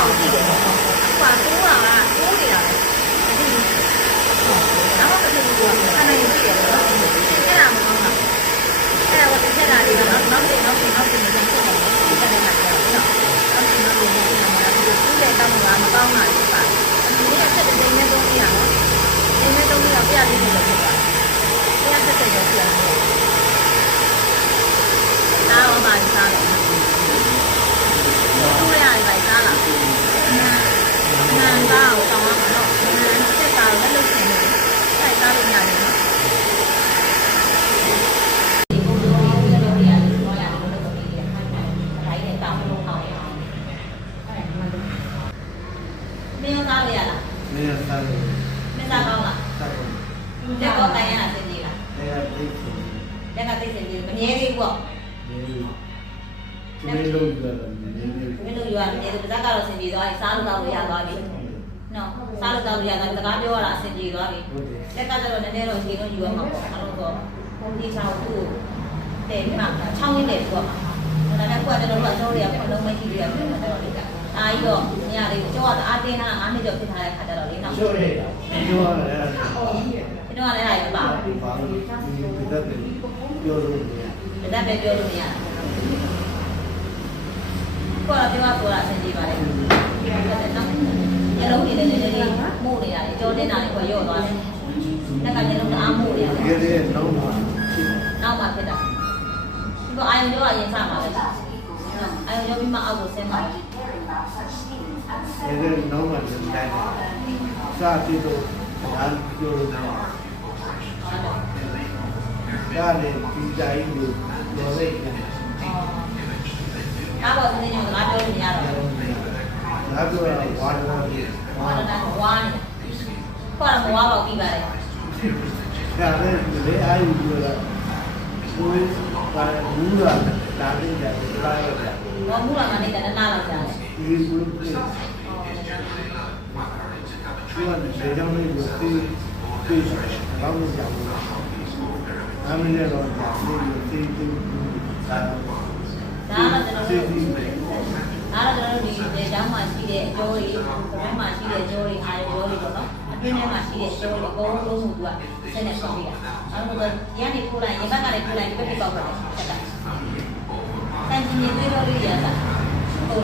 အောင်ကြည့်တယ်ဟိုကတိုးတာကတိုးနေတာလေနောက်မှမဖြစ်ဘူးကခဏယူကြည့်ရတယ်နော်အဲ့ဒါမကောင်းတာအဲ့ဒါကတစ်ချက်လာတယ်နော်နောက်ပြန်ပြန်ဆက်တယ်နော်ဒီကနေ့မှပြောနော်နောက်ပြန်ပြန်သူ့ရဲ့တောင်းတာမကောင်းတာဖြစ်ပါဒီနေ့ဆက်တဲ့နေသုံးရနော်နေနဲ့သုံးရပြရလေးလို့ဖြစ်သွားတယ်ဆက်တဲ့ရောပြန်တယ်နားအောင်ပါစားတယ်သူ့ရည်ပဲစားလာနန်းကောင်းတောင်းရမှာနော်နန်းချက်ကောင်းလည်းလုပ်ရှင်နေတယ်စားလို့ရတယ်နော်မင်းစားလို့ရလားမင်းစားလို့မင်းစားကောင်းလားစားကောင်းလက်ကောတိုင်းရတာစင်ကြီးလားလက်ကသိစင်ကြီးမမြဲသေးဘူးပေါ့မင်းတို့ယူရတယ်မင်းတို့ယူရတယ်ပါဇက်ကတော့စင်ကြီးသွားပြီစားလို့တော့ရသွားပြီနော်စားလို့တော့ရသွားပြီစကားပြောရတာစင်ကြီးသွားပြီလက်ကကျတော့နည်းနည်းတော့ချိန်တော့ယူရမှာပေါ့အဲ့လိုတော့ဘုံကြီးချောင်းသူ့တဲ့ဒီမှာချောင်းရင်းတယ်ပေါ့ဒါနဲ့ကွာကျွန်တော်တို့ကစိုးတွေကဘလုံးမရှိသေးတယ်ဆိုတော့လေအားကြီးတော့မရသေးဘူးကျောင်းကအားတင်းတာ9နှစ်ကျော်ဖြစ်ထားတဲ့ခါကျတော့လေနောက်စိုးတယ်ကျောင်းကလည်းကျွန်တော်ကလည်းဟာရပါဘူးဘာလို့ဒီသက်ပဲပြောလို့မရတဲ့သက်ပဲပြောလို့မရဘူးခေါ်တော့ပြောတာအဆင်ပြေပါလေနော်ညလုံးနေတယ်နည်းနည်းလေးမို့နေတာလေကြောတင်းတာလေးခေါ်ရော့သွားတယ်လက်ကညလုံးအားမို့နေရတယ်ဒီနေ့နောက်မှဖြစ်တာဒီကအာရုံကြောအရင်စမှာပဲအာရုံကြောပြီးမှအောက်ကိုဆင်းမှာဒီနောက်မှတိုင်းစားပြီးတော့ဒါပြောလို့ရတယ်ဒါလည်းဒီတိုင်းကိုလောလိုက်တယ်အားပေါ်နေနေမှာပြောလို့မရတော့ဘူးငါပြောတာဝါဒနာဝါနေခေါ်တော့မဝါတော့ပြီးပါလေဒါလည်းလေအာရုံပြောတာဘူးပါဘူးလားဒါလေးကြတယ်လာရတယ်ဘာဘူးလားမနေ့ကနားလောက်ကြားတယ်ဒီဘူးလေဒီကလေကြောင့်လေးကိုသိတော့လို့ကြောက်ဘူးအမင်းလည်းတော့ကြာလေးကိုသိဒါတော့ကျွန်တော်တို့ဒီလေကြောင်းမှာရှိတဲ့အကျိုးတွေဘယ်မှာရှိတဲ့အကျိုးတွေအားရောတွေပေါ့နော်အတွင်းထဲမှာရှိတဲ့အကျိုးတွေအကုန်လုံးမှုကဆက်နေဆောင်ပြီးတာအဲ့တော့ဒီကနေပို့လိုက်ရေဘက်ကလည်းပို့လိုက်ဒီဘက်ပြပောက်ပါတယ်ဆက်တာတန်ကြီးတွေတော့လေးရတာဟို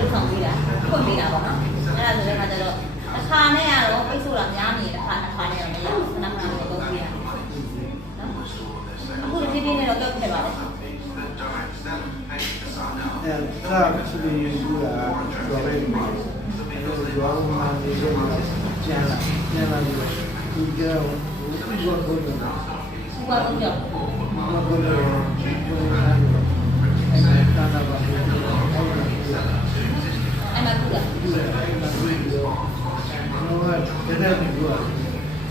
လူဆောင်ပြီးတာဖွင့်ပြီးတာပေါ့နော်အဲ့ဒါဆိုတဲ့အခါကျတော့တစ်ခါနဲ့ကတော့ပိတ်ဆို့တာများနေတယ်တစ်ခါနဲ့တော့မရဘူးခဏခဏတော့တော့ပြီးရတယ်နော်အခုဒီနေ့တော့တော့ဖြစ်ပါလေအဲ့ဒါကသူယူတာတော့ပဲအဲ့လိုရောင်းမှနေလို့ကျန်လာပြီးသူကြောက်ဘူးဘောတော့တယ်ဘာလို့ကြောက်ဘာလို့လဲအဲ့ဒါတာပါအဲ့မှာကူတာတော့တဲ့တဲ့ကူက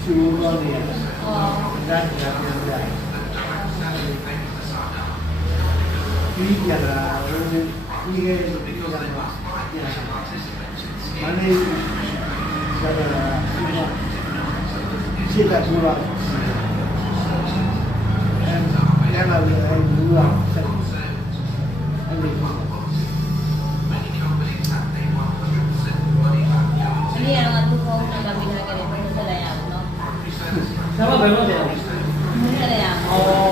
စူလို့နေရဒါပြန်ပြီးကြတာဒီကနေ့ဒီကနေ့မနေ့ကစိတ်ကပူလာအဲ့ဒါလည်းဘူလာအဲ့ဒီဒီရတော့သူ့ဖုန်းနံပါတ်ပေးထားခဲ့တယ်ဘယ်လိုဆက်လိုက်ရအောင်နော်။ဒါမှဘယ်လိုလဲ။ဆက်လိုက်ရအောင်။အော်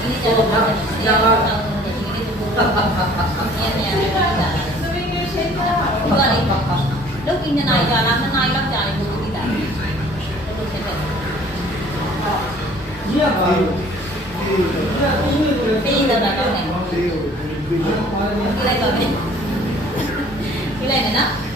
ဒီကျတော့ဒါကလုတ်ပြီး2 နာရီကြာလား2 နာရီလောက်ကြာနေလို့သိတာလို့ဆက်တယ်။ရပါဘူး။ပေးတာတော့နေ။ပေးလိုက်တော့မယ်။ပေးလိုက်မယ်နော်။